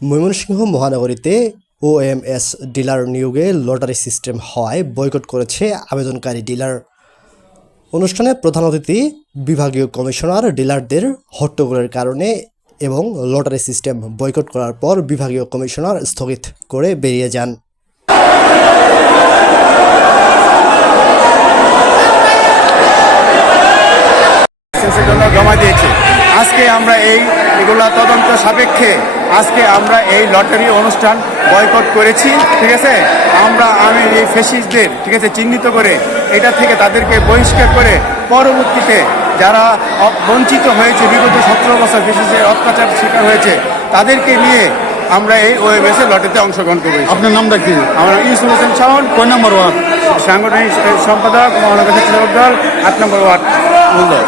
ময়মনসিংহ মহানগরীতে OMS dealer নিয়োগে lottery system হওয়ায় বয়কট করেছে আবেদনকারী ডিলার। অনুষ্ঠানে প্রধান অতিথি, বিভাগীয় কমিশনার ডিলারদের হট্টগোলের কারণে এবং লটারি সিস্টেম বয়কট করার পর বিভাগীয় কমিশনার স্থগিত করে বেরিয়ে যান। জমা দিয়েছে। আজকে আমরা এই এগুলা তদন্ত সাপেক্ষে আজকে আমরা এই লটারি অনুষ্ঠান বয়কট করেছি ঠিক আছে? আমরা আমি এই ফেসিসদের ঠিক আছে চিহ্নিত করে এটা থেকে তাদেরকে বহিষ্কার করে পরবর্তীতে যারা বঞ্চিত হয়েছে বিগত সতেরো বছর ফেসিসের অত্যাচার শিকার হয়েছে তাদেরকে নিয়ে আমরা এই ওয়েবএসে লটারিতে অংশগ্রহণ করব। আপনার নামটা কি? আমরা ইউসুফ হোসেন শাওন কয় নম্বর ওয়ার্ড? সাংগঠনিক সম্পাদক মহানগর দল আট নম্বর ওয়ার্ড। মূলদল